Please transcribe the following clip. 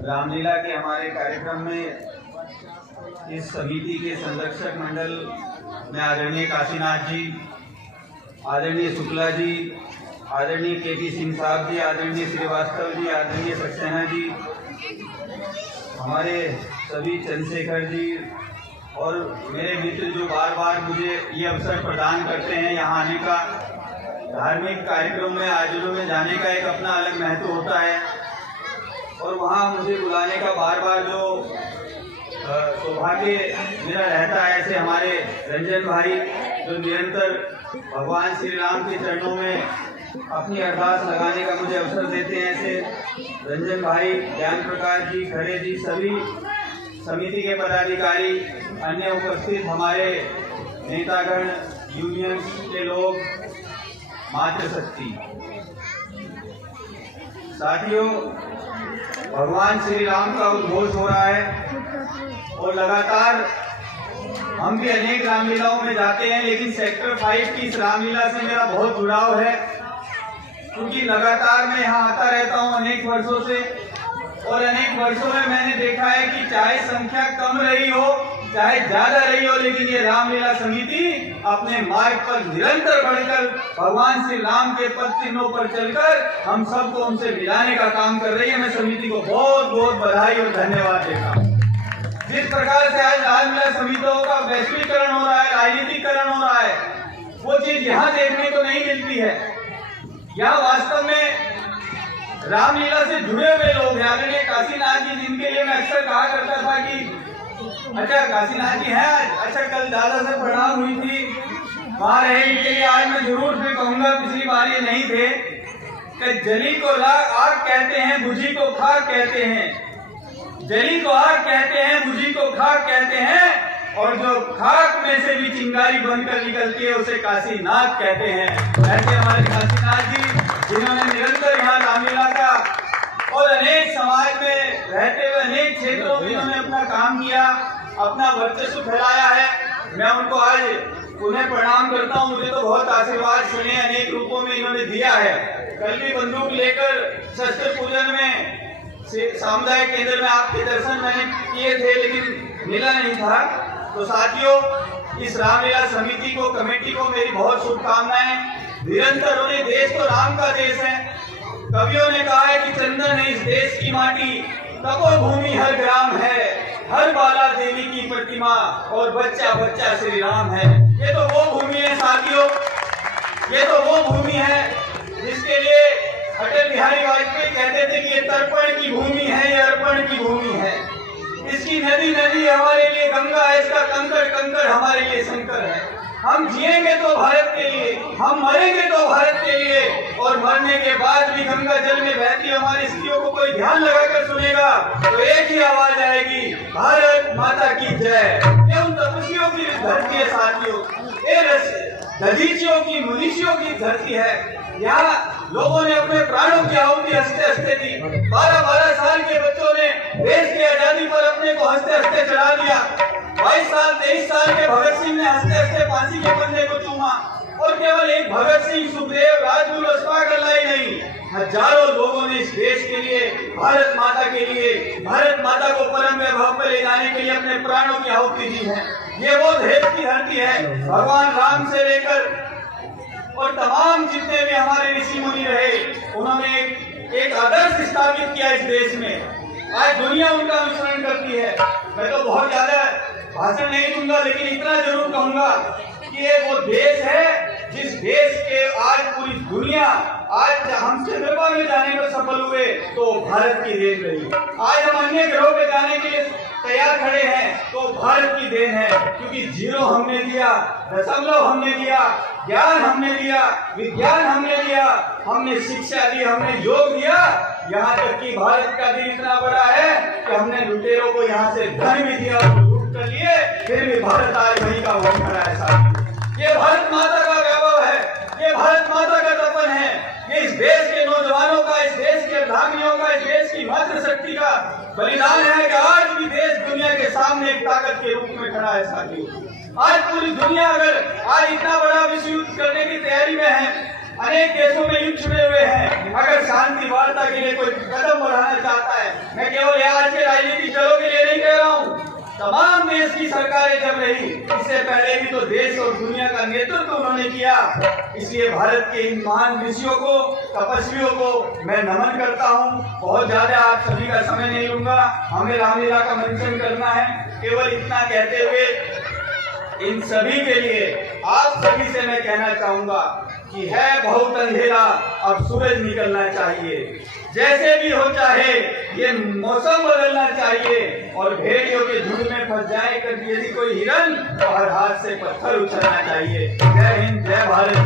रामलीला के हमारे कार्यक्रम में इस समिति के संरक्षक मंडल में आदरणीय काशीनाथ जी, आदरणीय शुक्ला जी, आदरणीय केपी सिंह साहब जी, आदरणीय श्रीवास्तव जी, आदरणीय सक्सेना जी, हमारे सभी चंद्रशेखर जी और मेरे मित्र जो बार बार मुझे ये अवसर प्रदान करते हैं यहाँ आने का। धार्मिक कार्यक्रम में आयोजनों में जाने का एक अपना अलग महत्व होता है और वहाँ मुझे बुलाने का बार बार जो सौभाग्य मेरा रहता है। ऐसे हमारे रंजन भाई जो निरंतर भगवान श्री राम के चरणों में अपनी अरदास लगाने का मुझे अवसर देते हैं, ऐसे रंजन भाई, ज्ञान प्रकाश जी, खड़े जी, सभी समिति के पदाधिकारी, अन्य उपस्थित हमारे नेतागण, यूनियन के लोग, मातृशक्ति साथियों, भगवान श्री राम का उद्घोष हो रहा है और लगातार हम भी अनेक रामलीलाओं में जाते हैं, लेकिन सेक्टर 5 की इस रामलीला से मेरा बहुत जुड़ाव है क्योंकि लगातार मैं यहाँ आता रहता हूँ अनेक वर्षों से और अनेक वर्षों में मैंने देखा है कि चाहे संख्या कम रही हो चाहे ज्यादा रही हो, लेकिन ये रामलीला समिति अपने मार्ग पर निरंतर बढ़कर भगवान श्री राम के पद चिन्हों पर चलकर हम सबको उनसे मिलाने का काम कर रही है। मैं समिति को बहुत बहुत बधाई और धन्यवाद देता हूँ। जिस प्रकार से आज रामलीला समितियों का वैश्वीकरण हो रहा है, राजनीतिकरण हो रहा है, वो चीज यहाँ देखने को नहीं मिलती है। यहाँ वास्तव में रामलीला से जुड़े हुए लोग हैं। आदरणीय काशीनाथ जी, जिनके लिए मैं अक्सर कहा करता था कि अच्छा काशीनाथ जी हैं, अच्छा कल दादा से प्रणाम हुई थी, वहां रहे, इनके लिए आज मैं जरूर फिर कहूंगा, पिछली बार ये नहीं थे, कि जली को आग कहते हैं, बुझी को खाक कहते हैं। जली को आग कहते हैं, बुझी को खाक कहते हैं, और जो खाक में से भी चिंगारी बनकर निकलती है उसे काशीनाथ कहते हैं। ऐसे हमारे काशीनाथ जी, जिन्होंने निरंतर यहाँ रामलीला का और अनेक समाज में रहते हुए अनेक क्षेत्रों में इन्होंने अपना काम किया, अपना वर्चस्व फैलाया है। मैं उनको आज उन्हें प्रणाम करता हूँ। मुझे तो बहुत आशीर्वाद सुने अनेक रूपों में इन्होंने दिया है। कल भी बंदूक लेकर शस्त्र पूजन में सामुदायिक केंद्र में आपके दर्शन मैंने किए थे, लेकिन मिला नहीं था। तो साथियों, इस रामलीला समिति को, कमेटी को मेरी बहुत शुभकामनाएं। निरंतर उन्हें, देश तो राम का देश है। कवियों ने कहा है कि चंदन है इस देश की माटी, तपोभूमि हर ग्राम है, हर बाला देवी की प्रतिमा और बच्चा बच्चा श्री राम है। ये तो वो भूमि है साथियों, ये तो वो भूमि है जिसके लिए अटल बिहारी वाजपेयी कहते थे कि ये तर्पण की भूमि है, ये अर्पण की भूमि है। इसकी नदी नदी हमारे लिए गंगा है, इसका कंकड़ कंकड़ हमारे लिए शंकर है। हम जिएंगे तो भारत के लिए, हम मरेंगे तो भारत के लिए, और मरने के बाद भी गंगा जल में बहती हमारी स्त्रियों को कोई ध्यान लगाकर सुनेगा तो एक ही आवाज आएगी, भारत माता की जय। ये उन तपस्वियों की धरती है साथियों, ये दधीचियों की, मुनीषियों की धरती है। यहाँ लोगों ने अपने प्राणों की आहुति हंसते हंसते दी। 12-12 साल के बच्चों ने देश की आजादी पर अपने को हंसते हंसते चढ़ा दिया। 22 साल 23 साल के भगत सिंह ने हंसते हंसते फांसी के फंदे को चूमा। और केवल एक भगत सिंह, सुखदेव, राजगुरु, अश्फाक अल्लाह ही नहीं, हजारों लोगों ने इस देश के लिए, भारत माता के लिए, भारत माता को परम वैभव में ले जाने के लिए अपने प्राणों की आहुति दी है। ये वो देश की धरती है। भगवान राम से लेकर और तमाम जितने भी हमारे ऋषि मुनि रहे, उन्होंने एक आदर्श स्थापित किया इस देश में। आज दुनिया उनका अनुसरण करती है। मैं तो बहुत ज्यादा भाषण नहीं दूंगा, लेकिन इतना जरूर कहूंगा कि ये वो देश है जिस देश के आज पूरी दुनिया, आज हम चंद्रमा में जाने में सफल हुए तो भारत की देन रही। आज हम अन्य ग्रहों पे जाने के लिए तैयार खड़े हैं तो भारत की देन है, क्योंकि 0 हमने दिया, दशमलव हमने दिया, ज्ञान हमने दिया, विज्ञान हमने दिया, हमने शिक्षा दी, हमने योग दिया। यहाँ तक कि भारत का दिल इतना बड़ा है कि हमने लुटेरों को यहाँ से धन भी दिया, लूट कर लिए, फिर भी भारत आज वहीं का वहीं खड़ा है साहब। ये भारत माता का वैभव है, ये भारत माता का तपन है, ये इस देश के नौजवानों का, इस देश के अर्धांगिनियों का, इस देश की मातृशक्ति का बलिदान है कि आज भी देश दुनिया के सामने एक ताकत के रूप में खड़ा है साथियों। आज पूरी दुनिया अगर आज इतना बड़ा विश्व युद्ध करने की तैयारी में है, अनेक देशों में युद्ध छुड़े हुए हैं, अगर शांति वार्ता के लिए कोई कदम बढ़ाना चाहता है, मैं केवल तमाम देश की सरकारें जब रही, इससे पहले भी तो देश और दुनिया का नेतृत्व उन्होंने किया। इसलिए भारत के इन महान ऋषियों को, तपस्वियों को मैं नमन करता हूँ। बहुत ज्यादा आप सभी का समय नहीं लूंगा, हमें रामलीला का मंचन करना है। केवल इतना कहते हुए इन सभी के लिए आप सभी से मैं कहना चाहूंगा कि है बहुत अंधेरा, अब सूरज निकलना चाहिए। जैसे भी हो चाहे ये मौसम बदलना चाहिए और भेड़ियों के झुंड में फंस जाए यदि कोई हिरन तो हर हाथ से पत्थर उछलना चाहिए। जय हिंद, जय भारत।